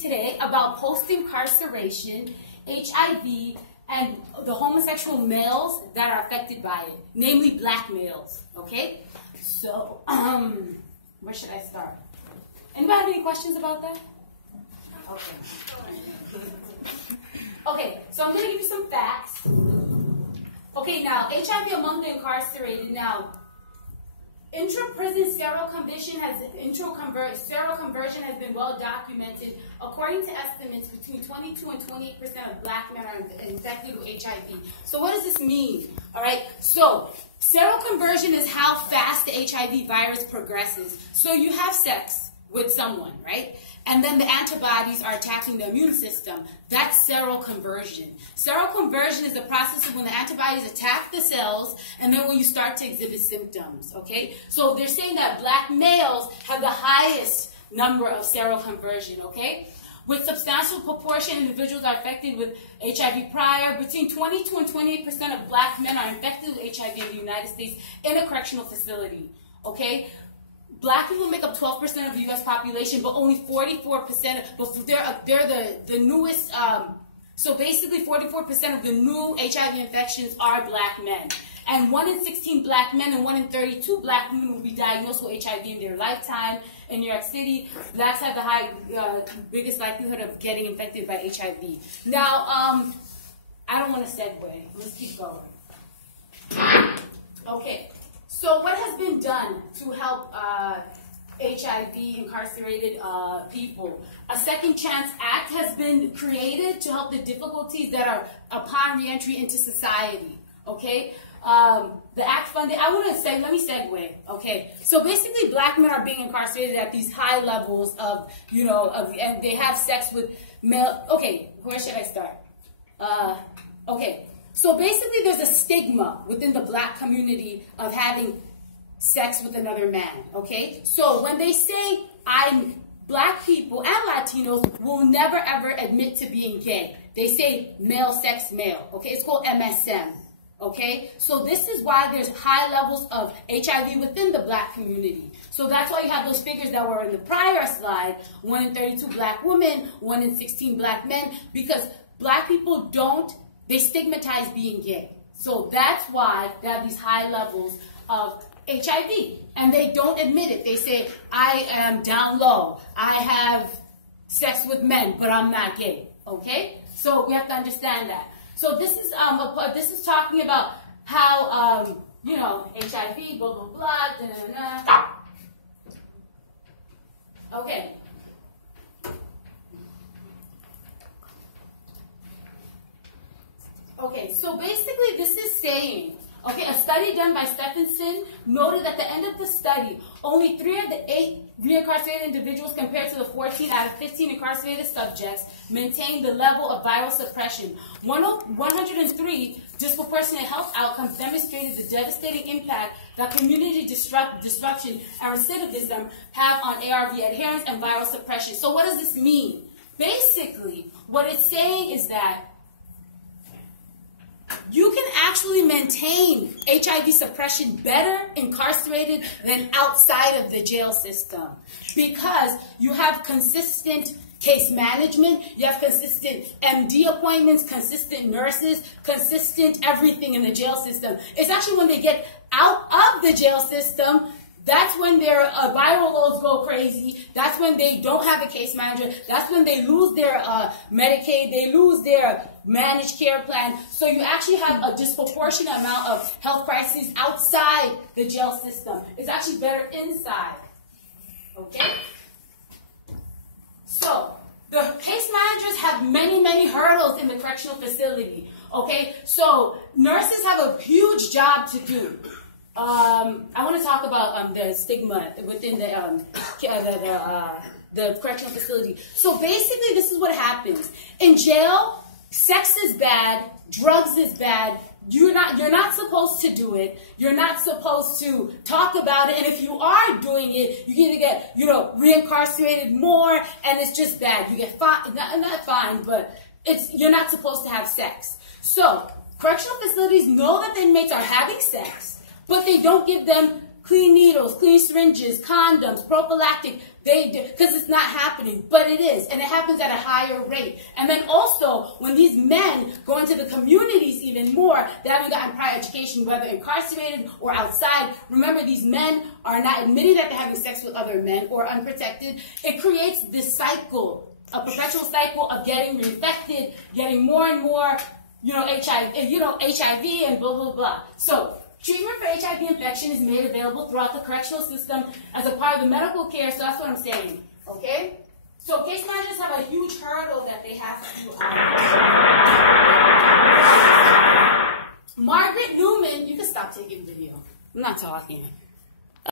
today about post-incarceration, HIV, and the homosexual males that are affected by it, namely black males, okay? So, where should I start? Anybody have any questions about that? Okay. Okay, so I'm going to give you some facts. Okay, now, HIV among the incarcerated. Now, intra-prison seroconversion has been well documented. According to estimates, between 22 and 28% of black men are infected with HIV. So what does this mean? All right, so seroconversion is how fast the HIV virus progresses. So you have sex with someone, right? And then the antibodies are attacking the immune system. That's seroconversion. Seroconversion is the process of when the antibodies attack the cells and then when you start to exhibit symptoms, okay? So they're saying that black males have the highest number of seroconversion, okay? With substantial proportion, individuals are infected with HIV prior. Between 22 and 28% of black men are infected with HIV in the United States in a correctional facility, okay? Black people make up 12% of the U.S. population, but only 44%. But they're the newest. So basically, 44% of the new HIV infections are black men, and 1 in 16 black men and 1 in 32 black women will be diagnosed with HIV in their lifetime. In New York City, blacks have the biggest likelihood of getting infected by HIV. Now, I don't want to segue. Let's keep going. Okay. So what has been done to help HIV incarcerated people? A Second Chance Act has been created to help the difficulties that are upon reentry into society, okay? The act funded, let me segue, okay? So basically black men are being incarcerated at these high levels of, and they have sex with male, okay, where should I start? Okay. So basically there's a stigma within the black community of having sex with another man, okay? So when they say black people and Latinos will never ever admit to being gay. They say male sex male, okay? It's called MSM, okay? So this is why there's high levels of HIV within the black community. So that's why you have those figures that were in the prior slide, 1 in 32 black women, 1 in 16 black men, because black people they stigmatize being gay. So that's why they have these high levels of HIV. And they don't admit it. They say, I am down low. I have sex with men, but I'm not gay. Okay? So we have to understand that. So this is talking about how, HIV, blah, blah, blah, da, da, da. Okay. Okay, so basically this is saying, okay, a study done by Stephenson noted at the end of the study, only 3 of the 8 reincarcerated individuals compared to the 14 out of 15 incarcerated subjects maintained the level of viral suppression. 103 disproportionate health outcomes demonstrated the devastating impact that community disruption and recidivism have on ARV adherence and viral suppression. So what does this mean? Basically, what it's saying is that you can actually maintain HIV suppression better incarcerated than outside of the jail system because you have consistent case management, you have consistent MD appointments, consistent nurses, consistent everything in the jail system. It's actually when they get out of the jail system, that's when their viral loads go crazy. That's when they don't have a case manager. That's when they lose their Medicaid. They lose their managed care plan. So you actually have a disproportionate amount of health crises outside the jail system. It's actually better inside. Okay? So the case managers have many, many hurdles in the correctional facility. Okay? So nurses have a huge job to do. I want to talk about the stigma within the correctional facility. So basically, this is what happens in jail. Sex is bad, drugs is bad. You're not supposed to do it. You're not supposed to talk about it. And if you are doing it, you either get reincarcerated more, and it's just bad. You get fined, not fined, but you're not supposed to have sex. So correctional facilities know that the inmates are having sex, but they don't give them clean needles, clean syringes, condoms, prophylactic, they do, because it's not happening, but it is, and it happens at a higher rate. And then also, when these men go into the communities even more, they haven't gotten prior education, whether incarcerated or outside. Remember, these men are not admitting that they're having sex with other men or unprotected. It creates this cycle, a perpetual cycle of getting reinfected, getting more and more, HIV and blah, blah, blah. So, treatment for HIV infection is made available throughout the correctional system as a part of the medical care, so that's what I'm saying, okay? So case managers have a huge hurdle that they have to Margaret Newman, you can stop taking video. I'm not talking.